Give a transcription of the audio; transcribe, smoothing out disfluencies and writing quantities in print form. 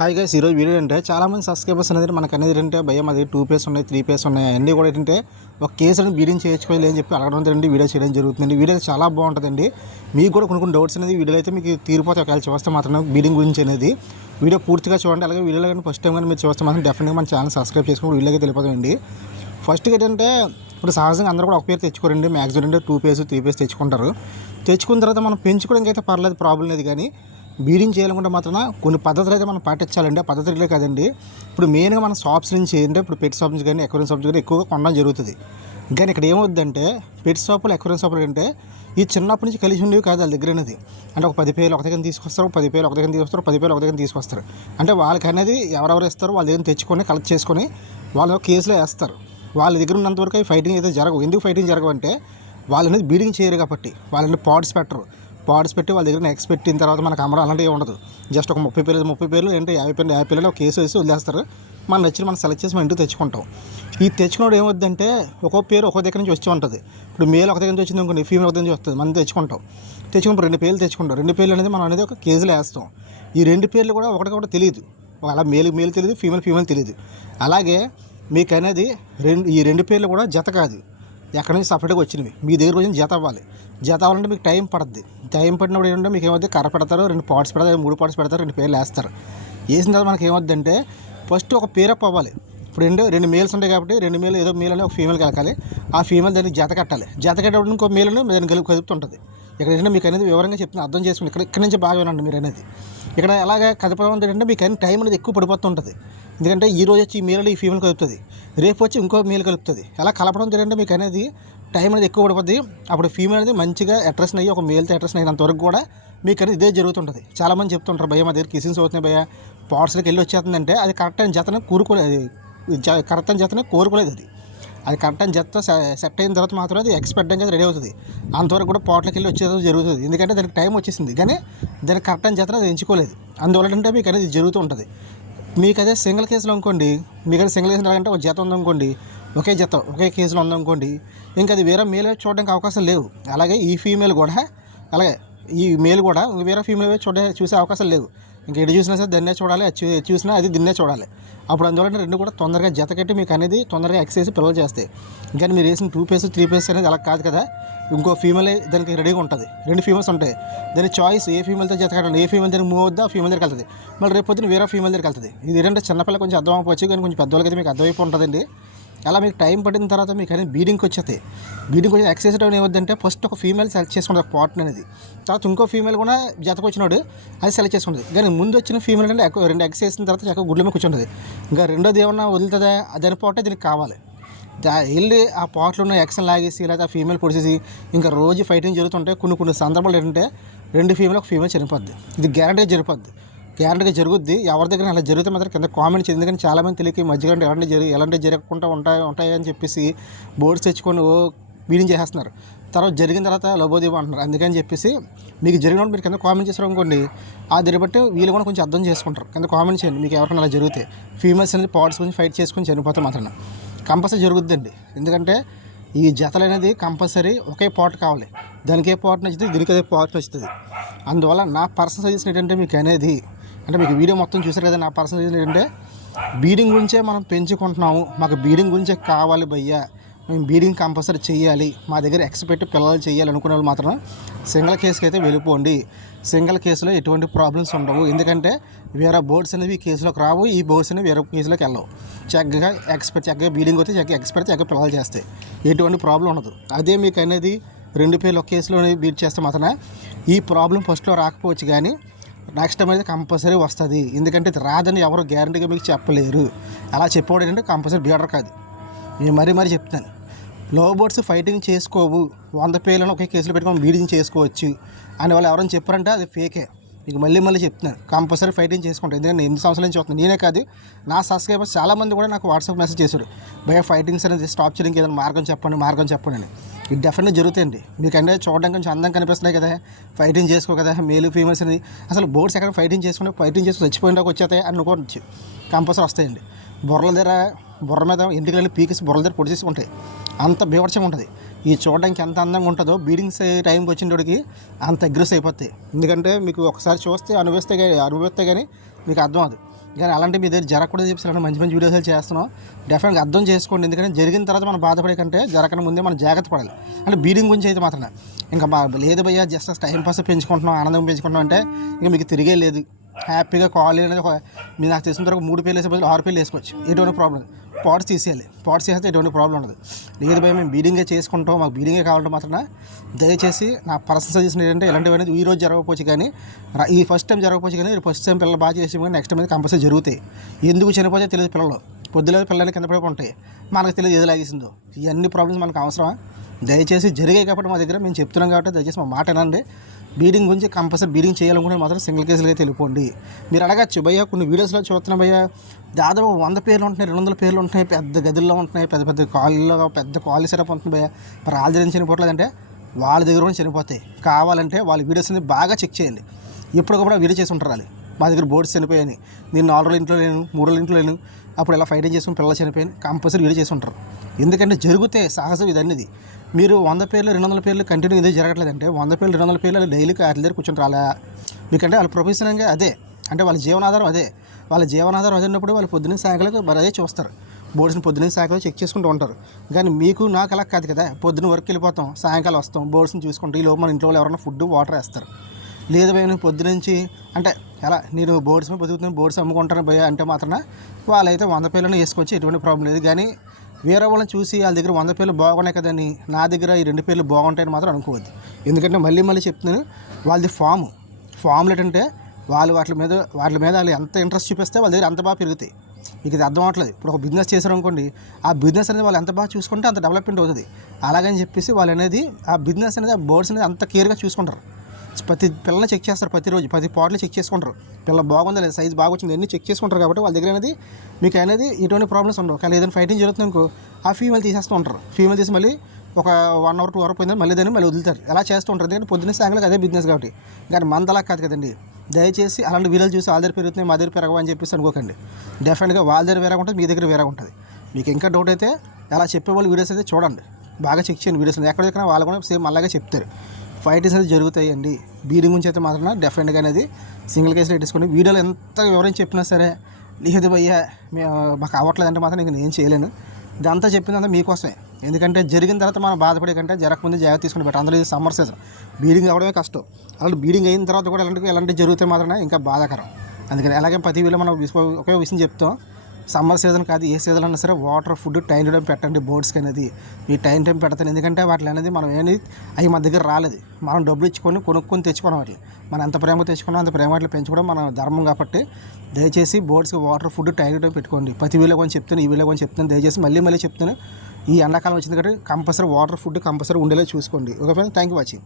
Hi guys, ఈరోజు video అంటే చాలామంది సబ్స్క్రైబర్స్ అనేది మనకు అనేది ఏంటంటే భయం అది 2 పేస్ ఉన్నాయి 3 పేస్ ఉన్నాయి అన్నీ కూడా ఏంటంటే ఒక కేసు అనేది బీడింగ్ చేయించుకోవాలి అని చెప్పి అడగడం ఏంటంటే వీడియో చేయడం జరుగుతుందండి. వీడియో చాలా బాగుంటుందండి. మీకు కూడా కొన్ని డౌట్స్ అనేది వీడియోలో అయితే మీకు తీరిపోతే ఒకవేళ చూస్తే మాత్రం బీడింగ్ గురించి అనేది వీడియో పూర్తిగా చూడండి. అలాగే వీడియోలో కానీ ఫస్ట్ టైం కానీ మీరు చూస్తే మాత్రం డెఫినెట్గా మన ఛానల్ సబ్స్క్రైబ్ చేసుకుని వీడియోకి తెలిపోతామండి. ఫస్ట్గా ఏంటంటే ఇప్పుడు సహజంగా అందరూ కూడా ఒక పేరు తెచ్చుకోరండి. మ్యాక్సిమం అంటే 2 పేస్ 3 పేస్ తెచ్చుకుంటారు. తెచ్చుకున్న తర్వాత మనం పెంచుకోవడానికి అయితే పర్లేదు, ప్రాబ్లం లేదు. కానీ బీడింగ్ చేయాలనుకుంటే మాత్రం కొన్ని పద్ధతులు అయితే మనం పాటించాలండి. ఆ పద్ధతులే కదండి ఇప్పుడు మెయిన్గా మన షాప్స్ నుంచి అంటే ఇప్పుడు పెట్ షాప్స్ కానీ ఎక్వేరియం షాప్స్ కానీ ఎక్కువగా కొనడం జరుగుతుంది. కానీ ఇక్కడ ఏమవుద్దంటే పెట్ షాపులు ఎక్వేరియం షాపులు అంటే ఈ చిన్నప్పటి నుంచి కలిసి ఉండేవి కాదు వాళ్ళ దగ్గర అనేది. అంటే ఒక 10 పేర్లు ఒక దగ్గర తీసుకొస్తారు, 10 పేర్లు ఒక దగ్గర తీసుకొస్తారు, 10 పేర్లు ఒక దగ్గర తీసుకొస్తారు. అంటే వాళ్ళకి అనేది ఎవరెవరు ఇస్తారో వాళ్ళ దగ్గర తెచ్చుకొని కలెక్ట్ చేసుకొని వాళ్ళు కేసులో వేస్తారు. వాళ్ళ దగ్గర ఉన్నంతవరకు ఫైటింగ్ అయితే జరగవు. ఎందుకు ఫైటింగ్ జరగవంటే వాళ్ళు అనేది బీడింగ్ చేయరు కాబట్టి. వాళ్ళని పాడ్స్ పెట్టరు. పాడ్స్ పెట్టి వాళ్ళ దగ్గర ఎక్స్ పెట్టిన తర్వాత మనకు అమ్మడం అలాంటివి ఉండదు. జస్ట్ ఒక 30 పేర్లు ఏంటి 50 పేర్లు ఒక కేసు వేసి వదిలేస్తారు. మనం నచ్చిన మనం సెలెక్ట్ చేసి మన ఇంటికి తెచ్చుకుంటాం. ఈ తెచ్చుకున్నప్పుడు ఏమవుద్దంటే ఒక్కో పేరు ఒక్కో దగ్గర నుంచి వచ్చి ఉంటుంది. ఇప్పుడు మేల్ ఒక దగ్గర నుంచి వచ్చింది అనుకోండి, ఫీమేల్ ఒక దగ్గర నుంచి వస్తుంది. మనం తెచ్చుకుంటాం. తెచ్చుకున్నప్పుడు 2 పేర్లు తెచ్చుకుంటాం. 2 పేర్లు అనేది మనం అనేది ఒక కేజీలో వేస్తాం. ఈ 2 పేర్లు కూడా ఒకటికొకటి తెలియదు. అలా మేల్ తెలియదు, ఫీమేల్ తెలియదు. అలాగే మీకు అనేది ఈ 2 పేర్లు కూడా జత కాదు, ఎక్కడి నుంచి సపరేట్గా వచ్చినవి. మీ దగ్గర కొంచెం జత అవ్వాలి. జత అవ్వాలంటే మీకు టైం పడుతుంది. టైం పడినప్పుడు ఏంటంటే మీకు ఏమవుతుంది, కర్ర పెడతారు, 2 పాట్స్ పెడతారు, 3 పాట్స్ పెడతారు, 2 పేర్లు వేస్తారు. వేసిన తర్వాత మనకి ఏమవుతుందంటే ఫస్ట్ ఒక పేరప్ అవ్వాలి. ఇప్పుడు 2 మేల్స్ ఉంటాయి కాబట్టి 2 మేలు ఏదో మేల్ అని ఒక ఫీమేల్ కలకాలి. ఆ ఫీమేల్ దానికి జత కట్టాలి. జత కట్టేటప్పుడు ఇంకో మేలుని దాన్ని కదుపుతుంటుంది. ఇక్కడ ఏంటంటే మీకు అనేది వివరంగా చెప్తున్నా, అర్థం చేసుకుని ఇక్కడ నుంచి బాగా వినండి మీరు అనేది. ఇక్కడ ఎలాగ కదపడం ఏంటంటే మీకు అనేది టైం అనేది ఎక్కువ పడిపోతుంటుంది. ఎందుకంటే ఈ రోజు వచ్చి ఈ మేలు ఈ ఫీమేల్ కలుపుతుంది, రేపు వచ్చి ఇంకో మేల్ కలుపుతుంది. ఎలా కలపడం ఏంటంటే మీకు అనేది టైం అనేది ఎక్కువ పడిపోద్ది. అప్పుడు ఫీమేల్ అనేది మంచిగా అట్రాక్షన్ అయ్యి ఒక మేల్తో అట్రాక్షన్ అయినంత వరకు కూడా మీకు అనేది ఇదే జరుగుతుంటుంది. చాలామంది చెప్తుంటారు, భయ మా దగ్గర కిసిన్స్ అవుతున్నాయి, భయ పాట్స్కి వెళ్ళి వచ్చేస్తుందంటే అది కరెక్ట్ అయిన జతనే కూరుకోలేదు. కరెక్ట్ అయిన జతనే కోరుకోలేదు. అది కరెక్ట్ అయిన జత సెట్ అయిన తర్వాత మాత్రం అది ఎక్స్పెక్ట్ అనేది రెడీ అవుతుంది. అంతవరకు కూడా పాట్లకి వెళ్ళి వచ్చేది జరుగుతుంది. ఎందుకంటే దానికి టైం వచ్చేసింది, కానీ దానికి కరెక్ట్ అయిన జతనే అది ఎంచుకోలేదు. అందువల్ల అంటే మీకు అనేది జరుగుతూ ఉంటుంది. మీకు అదే సింగిల్ కేసులో అనుకోండి, మీకు అదే సింగిల్ కేసులో అంటే ఒక జత ఉందనుకోండి, ఒకే జత ఒకే కేసులో ఉందనుకోండి, ఇంకా అది వేరే మేల్ చూడడానికి అవకాశం లేవు. అలాగే ఈ ఫీమేల్ కూడా అలాగే ఈ మేల్ కూడా వేరే ఫీమేల్ చూసే అవకాశాలు లేవు. ఇంకా ఎటు చూసినా సరే దాన్నే చూడాలి, అది చూసినా అది దీన్నే చూడాలి. అప్పుడు అందువల్ల 2 కూడా తొందరగా జత కట్టి మీకు అనేది తొందరగా ఎక్సైజ్ పిల్లలు చేస్తాయి. కానీ మీరు వేసిన 2 పేస్ 3 పేస్ అనేది అలా కాదు కదా. ఇంకో ఫీమేల్ దానికి రెడీగా ఉంటుంది. 2 ఫీమేల్స్ ఉంటాయి. దాని చాయిస్ ఏ ఫీమేల్తో జత కట్టండి, ఏ ఫీమేల్ దగ్గర మూవ్ అవుద్దా ఆ ఫీమేల్ దగ్గరికి వెళ్తుంది. మళ్ళీ రేపు పొద్దున వేరే ఫీమేల్ దగ్గరికి వెళ్తుంది. ఇది ఏంటంటే చిన్నపిల్ల కొంచెం అర్థం అవ్వచ్చు, కానీ కొంచెం పెద్దవాళ్ళకి అయితే మీకు అర్థమైపో ఉంటుందండి. అలా మీకు టైం పడిన తర్వాత మీకు అనేది బీడింగ్కి వచ్చేస్తాయి. బీడింగ్కి వచ్చి ఎక్సైజ్ టైం ఏమవుద్దంటే ఫస్ట్ ఒక ఫీమేల్ సెలెక్ట్ చేసుకుంటుంది ఒక పార్ట్నర్ అనేది. తర్వాత ఇంకో ఫీమేల్ కూడా జతకు వచ్చినాడు అది సెలెక్ట్ చేసుకుంటుంది. కానీ ముందు వచ్చిన ఫీమేల్ అంటే 2 ఎక్స్ వేసిన తర్వాత చక్కగా గుడ్ల మీద కూర్చుంటుంది. ఇంకా రెండోది ఏమన్నా వదులుతుందా దాని పాటే దీనికి కావాలి. వెళ్ళి ఆ పాట్లో ఉన్న ఎక్స్ని లాగేసి లేదా ఆ ఫీమేల్ పొడిచేసి ఇంకా రోజు ఫైటింగ్ జరుగుతుంటే కొన్ని సందర్భాలు ఏంటంటే 2 ఫీమేల్ ఒక ఫీమేల్ చనిపోద్ది. ఇది గ్యారంటీగా గ్యారంటీగా జరుగుద్ది. ఎవరి దగ్గర అలా జరిగితే మాత్రం కింద కామెంట్ చేయండి. ఎందుకంటే చాలామంది తెలియక మధ్యలో ఎలాంటి జరగకుండా ఉంటాయని చెప్పేసి బోర్డ్స్ తెచ్చుకొని బీడింగ్ చేసేస్తున్నారు. తర్వాత జరిగిన తర్వాత లబోదీబో అంటున్నారు. అందుకని చెప్పేసి మీకు జరిగినప్పుడు మీరు కింద కామెంట్ చేసారు అనుకోండి, ఆ దాన్ని బట్టి వీళ్ళు కూడా కొంచెం అర్థం చేసుకుంటారు. కింద కామెంట్ చేయండి మీకు ఎవరికైనా అలా జరిగితే. ఫీమేల్స్ అనేది పాడ్స్ గురించి ఫైట్ చేసుకొని చనిపోతే మాత్రం కంపల్సరీ జరుగుద్దండి. ఎందుకంటే ఈ జతలు అనేది కంపల్సరీ ఒకే పాట్ కావాలి. దానికి ఏ పాట్ నచ్చుతుంది, దీనికి అదే పాట్ నచ్చుతుంది. అందువల్ల నా పర్సనల్ సజెషన్ ఏంటంటే మీకు అనేది అంటే మీకు వీడియో మొత్తం చూసారు కదా, నా పర్సనల్ సజెషన్ ఏంటంటే బీడింగ్ గురించే మనం పెంచుకుంటున్నాము, మాకు బీడింగ్ గురించే కావాలి భయ్యా, మేము బీడింగ్ కంపల్సరీ చేయాలి, మా దగ్గర ఎక్స్పెక్ట్ పిల్లలు చేయాలి అనుకునే వాళ్ళు మాత్రం సింగిల్ కేసుకి అయితే వెళ్ళిపోండి. సింగిల్ కేసులో ఎటువంటి ప్రాబ్లమ్స్ ఉండవు. ఎందుకంటే వేరే బోర్డ్స్ అనేవి ఈ కేసులోకి రావు, ఈ బోర్డ్స్ అనేవి వేరే కేసులోకి వెళ్ళవు. చక్కగా బీడింగ్ అయితే చక్కగా పిల్లలు చేస్తాయి, ఎటువంటి ప్రాబ్లం ఉండదు. అదే మీకు అనేది 2 పేర్లు ఒక కేసులో బీట్ చేస్తే మాత్రమే ఈ ప్రాబ్లం ఫస్ట్లో రాకపోవచ్చు, కానీ నెక్స్ట్ టైం అయితే కంపల్సరీ వస్తుంది. ఎందుకంటే ఇది రాదని ఎవరు గ్యారంటీగా మీకు చెప్పలేరు. అలా చెప్పేవాడు ఏంటంటే కంపల్సరీ బీడర్ కాదు. నేను మరీ చెప్తాను, లవ్ బర్డ్స్ ఫైటింగ్ చేసుకోవు, 100 పేర్లను ఒకే కేసులో పెట్టుకొని బీడింగ్ చేసుకోవచ్చు అని వాళ్ళు ఎవరైనా చెప్పారంటే అది ఫేకే. మీకు మళ్ళీ చెప్తున్నాను, కంపల్సరీ ఫైటింగ్ చేసుకుంటాను. ఎందుకంటే 8 సంవత్సరాల నుంచి వస్తుంది. నేనే కాదు, నా సబ్స్క్రైబర్స్ చాలామంది కూడా నాకు వాట్సాప్ మెసేజ్ చేశారు, భయ ఫైటింగ్స్ అనేది స్టాప్ చేయడానికి ఏదైనా మార్గం చెప్పండి అని. ఇది డెఫినెట్గా జరుగుతాయండి. మీకు అంటే చూడడానికి కొంచెం అందంగా కనిపిస్తున్నాయి కదా, ఫైటింగ్ చేసుకో కదా మేల్ ఫీమేల్స్ అనేది. అసలు బోర్డ్స్ ఎక్కడ ఫైటింగ్ చేసుకుని చచ్చిపోయినాక వచ్చేస్తాయి అనుకోవచ్చు, కంపల్సరీ వస్తాయండి. బుర్ర మీద ఇంటికి పీకేసి బుర్రల దగ్గర పొడి చేసి ఉంటాయి. అంత బీభత్సంగా ఉంటుంది. ఈ చూడడానికి ఎంత అందంగా ఉంటుందో బీడింగ్స్ టైంకి వచ్చినోడికి అంత అగ్రెసివ్ అయిపోతాయి. ఎందుకంటే మీకు ఒకసారి చూస్తే అనుభవిస్తే కానీ మీకు అర్థం అది. కానీ అలాంటి మీ దగ్గర జరగకూడదు చెప్పి అలాంటి మంచి మంచి వీడియోస్ చేస్తున్నాం. డెఫినెట్గా అర్థం చేసుకోండి. ఎందుకంటే జరిగిన తర్వాత మనం బాధపడే కంటే జరగక ముందే మనం జాగ్రత్త పడాలి. అంటే బీడింగ్ గురించి అయితే మాత్రమే ఇంకా లేదు భయ్యా జస్ట్ టైం పాస్ పెంచుకుంటున్నాం, ఆనందం పెంచుకుంటున్నాం అంటే ఇంకా మీకు తిరిగే లేదు. హ్యాపీగా కాల్ అనేది మీరు నాకు తెలిసిన వరకు 3 పేర్లు వేసే బదులు 6 పేర్లు వేసుకోవచ్చు. ఎటువంటి ప్రాబ్లం పాట్స్ తీసేయాలి. పాట్స్ చేస్తే ఎటువంటి ప్రాబ్లం ఉండదు. లేదు భయ మేము బీడింగే చేసుకుంటాం, మాకు బీడింగే కావాలంటే మాత్రం దయచేసి నా పర్సనల్ సజెషన్ ఏంటంటే ఇలాంటివి అనేది ఈ రోజు జరగకపోవచ్చు కానీ ఈ ఫస్ట్ టైం జరగకపోవచ్చు కానీ ఫస్ట్ టైం పిల్లలు బాగా చేసి కానీ నెక్స్ట్ టైం అనేది కంపల్సరీ జరుగుతాయి. ఎందుకు చనిపోతే తెలియదు పిల్లలు, పొద్దులేదు పిల్లలకి కింద పడిపోయి ఉంటాయి, మనకు తెలియదు ఏది లాగేసిందో. ఇవన్నీ ప్రాబ్లమ్స్ మనకు అవసరమా? దయచేసి జరిగాయి కాబట్టి మా దగ్గర మేము చెప్తున్నాం కాబట్టి దయచేసి మా మాట వినండి. బీడింగ్ గురించి కంపల్సరీ బీడింగ్ చేయాలనుకుంటే మాత్రం సింగిల్ కేసులుగా వెళ్ళిపోండి. మీరు అడగచ్చు భయ్యా కొన్ని వీడియోస్లో చూస్తున్నాం భయ్యా దాదాపు 100 పేర్లు ఉంటున్నాయి, 200 పేర్లు ఉంటున్నాయి, పెద్ద గదుల్లో ఉంటున్నాయి, పెద్ద పెద్ద కాళ్ళలో పెద్ద కాళ్ళు సెటప్ ఉంటుంది భయ్యా, మరి వాళ్ళ దగ్గర చనిపోవట్లేదంటే వాళ్ళ దగ్గర కూడా చనిపోతాయి. కావాలంటే వాళ్ళ వీడియోస్ని బాగా చెక్ చేయండి. ఇప్పటికప్పుడు వీడియో చేసి ఉంటారు. మా దగ్గర బోర్డ్స్ చనిపోయాయి, నేను 4 రోజులు ఇంట్లో లేను, 3 రోజులు ఇంట్లో లేను, అప్పుడు ఇలా ఫైటింగ్ చేసుకుని పిల్లలు చనిపోయాను కంపల్సరీ వీడియో చేసి ఉంటారు. ఎందుకంటే జరిగితే సహజం ఇదన్నది. మీరు 100 పేర్లు 200 పేర్లు కంటిన్యూ ఇదే జరగట్లేదంటే 100 పేర్లు 200 పేర్లు డైలీ వాటి దగ్గర కూర్చొని రాలే. మీకంటే వాళ్ళ ప్రొఫెషన్గా అదే, అంటే వాళ్ళ జీవనాధారం అదే. వాళ్ళ జీవనాధారం అదే ఉన్నప్పుడు వాళ్ళు పొద్దున్న సాయకాలకు మరి అదే చూస్తారు. బోర్డ్స్ని పొద్దున్న సాయకాలం చెక్ చేసుకుంటూ ఉంటారు. కానీ మీకు నాకు అలా కాదు కదా, పొద్దున్న వర్క్ వెళ్ళిపోతాం, సాయంకాలం వస్తాం, బోర్డ్స్ని చూసుకుంటాం. ఈ లోపు మన ఇంట్లో వాళ్ళు ఎవరైనా ఫుడ్ వాటర్ వేస్తారు. లేదు భయ నేను పొద్దునుంచి అంటే ఎలా నేను బోర్డ్స్ మీద బతుకుతున్నాను, బోర్డ్స్ అమ్ముకుంటాను భయ అంటే మాత్రం వాళ్ళైతే 100 పేర్లను వేసుకోవచ్చు, ఎటువంటి ప్రాబ్లం లేదు. కానీ వేరే వాళ్ళని చూసి వాళ్ళ దగ్గర 100 పేర్లు బాగున్నాయి కదని నా దగ్గర ఈ 2 పేర్లు బాగుంటాయని మాత్రం అనుకోవద్దు. ఎందుకంటే మళ్ళీ చెప్తున్నాను, వాళ్ళది ఫామ్లు ఏంటంటే వాళ్ళు వాటి మీద వాళ్ళు ఎంత ఇంట్రెస్ట్ చూపిస్తే వాళ్ళ దగ్గర అంత బాగా పెరుగుతాయి. మీకు ఇది అర్థం అవ్వట్లేదు. ఇప్పుడు ఒక బిజినెస్ చేశారు అనుకోండి, ఆ బిజినెస్ అనేది వాళ్ళు ఎంత బాగా చూసుకుంటే అంత డెవలప్మెంట్ అవుతుంది. అలాగని చెప్పేసి వాళ్ళు అనేది ఆ బిజినెస్ అనేది ఆ బోర్డ్స్ అనేది అంత కేర్గా చూసుకుంటారు. ప్రతి పిల్లల్ని చెక్ చేస్తారు, ప్రతిరోజు 10 పాటలు చెక్ చేసుకుంటారు. పిల్ల బాగుందా లేదా, సైజ్ బాగా వచ్చింది, అన్నీ చెక్ చేసుకుంటారు. కాబట్టి వాళ్ళ దగ్గర అనేది మీకు అనేది ఎటువంటి ప్రాబ్లమ్స్ ఉండవు. కానీ ఏదైనా ఫైటింగ్ జరుగుతుంది అనుకో ఆ ఫీమేల్ తీసేస్తూ ఉంటారు. ఫీమేల్ తీసి మళ్ళీ ఒక 1 అవర్ 2 అవర్ పోయిందని మళ్ళీ దాన్ని మళ్ళీ వదులుతారు. ఎలా చేస్తూ ఉంటారు. ఎందుకంటే పొద్దున్న సాయంకాలం అదే బిజినెస్ కాబట్టి. కానీ మనదలా కాదు కదండి. దయచేసి అలాంటి వీడియోలు చూసి వాళ్ళ దగ్గర పెరుగుతున్నాయి మా దగ్గర పెరగవు అని చెప్పేసి అనుకోకండి. డెఫినెట్గా వాళ్ళ దగ్గర వేరే ఉంటుంది, మీ దగ్గర వేరే ఉంటుంది. మీకు ఇంకా డౌట్ అయితే అలా చెప్పేవాళ్ళు వీడియోస్ అయితే చూడండి, బాగా చెక్ చేయండి వీడియోస్. ఎక్కడికైనా వాళ్ళు కూడా సేమ్ అలాగే చెప్తారు. ఫైటింగ్స్ అనేది జరుగుతాయండి. బీడింగ్ గురించి అయితే మాత్రం డెఫినెట్గా అనేది సింగిల్ కేసులో పెట్టేసుకోండి. వీడియోలో ఎంత వివరించి చెప్పినా సరే లేదు భయ్యా మాకు అవ్వట్లేదంటే మాత్రం ఇంక నేను చేయలేను. ఇదంతా చెప్పిందంతా మీకోసమే. ఎందుకంటే జరిగిన తర్వాత మనం బాధపడే కంటే జరగకముందే జాగ్రత్త తీసుకుని పెట్టాలి. అందరూ ఇది సమ్మర్ సీజన్, బీడింగ్ అవ్వడమే కష్టం. అలాంటి బీడింగ్ అయిన తర్వాత కూడా ఎలాంటివి జరిగితే మాత్రమే ఇంకా బాధాకరం. అందుకని అలాగే ప్రతి వీళ్ళు మనం ఒకే విషయం చెప్తాం, సమ్మర్ సీజన్ కాదు ఏ సీజన్ అయినా సరే water food time to time పెట్టండి బోర్డ్స్కి అనేది. ఈ టైం పెడతాను. ఎందుకంటే వాటి అనేది మనం అవి మన దగ్గర రాలేదు, మనం డబ్బులు ఇచ్చుకొని కొనుక్కొని తెచ్చుకున్నాం. వాటిని మనం ఎంత ప్రేమ తెచ్చుకున్నాం అంత ప్రేమ వాటిని పెంచుకోవడం మన ధర్మం. కాబట్టి దయచేసి బోర్డ్స్కి water food time to time పెట్టుకోండి. ప్రతి వీళ్ళు కొంచెం చెప్తాను, ఈ వీళ్ళు కొంచెం చెప్తాను. దయచేసి మళ్ళీ చెప్తాను, ఈ ఎండాకాలం వచ్చింది కాబట్టి కంపల్సరీ వాటర్ ఫుడ్ కంపల్సరీ ఉండేలా చూసుకోండి. Okay friends, thank you watching.